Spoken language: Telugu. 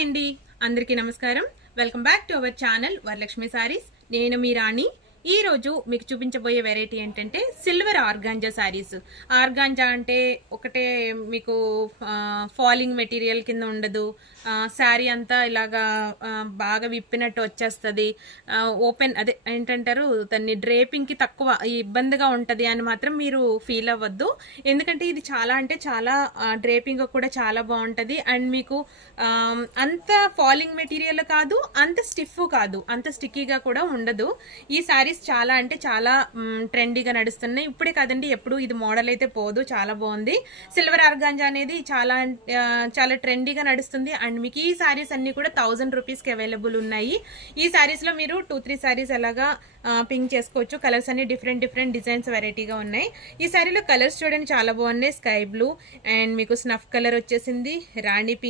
హాయ్ అండి, అందరికీ నమస్కారం. Welcome back to our channel Varalakshmi saris. నేను మీ రాణి. ఈ రోజు మీకు చూపించబోయే వెరైటీ ఏంటంటే సిల్వర్ ఆర్గాంజా సారీస్. ఆర్గాంజా అంటే ఒకటే మీకు ఫాలింగ్ మెటీరియల్ కింద ఉండదు. శారీ అంతా ఇలాగా బాగా విప్పినట్టు వచ్చేస్తుంది. ఓపెన్ అదే ఏంటంటారు, దాన్ని డ్రేపింగ్కి తక్కువ ఇబ్బందిగా ఉంటుంది అని మాత్రం మీరు ఫీల్ అవ్వద్దు. ఎందుకంటే ఇది చాలా అంటే చాలా డ్రేపింగ్ కూడా చాలా బాగుంటుంది. అండ్ మీకు అంత ఫాలింగ్ మెటీరియల్ కాదు, అంత స్టిఫ్ కాదు, అంత స్టిక్కీగా కూడా ఉండదు. ఈ శారీస్ చాలా అంటే చాలా ట్రెండీగా నడుస్తున్నాయి. ఇప్పుడే కాదండి, ఎప్పుడు ఇది మోడల్ అయితే పోదు. చాలా బాగుంది. సిల్వర్ ఆర్గాంజా అనేది చాలా చాలా ట్రెండీగా నడుస్తుంది. అండ్ మీకు ఈ శారీస్ అన్ని కూడా 1000 రూపీస్కి అవైలబుల్ ఉన్నాయి. ఈ శారీస్ లో మీరు 2-3 శారీస్ ఎలాగా పింక్ చేసుకోవచ్చు. కలర్స్ అన్ని డిఫరెంట్ డిజైన్స్ వెరైటీగా ఉన్నాయి. ఈ శారీలో కలర్స్ చూడండి చాలా బాగున్నాయి. స్కై బ్లూ అండ్ మీకు స్నఫ్ కలర్ వచ్చేసింది, రాణి పింక్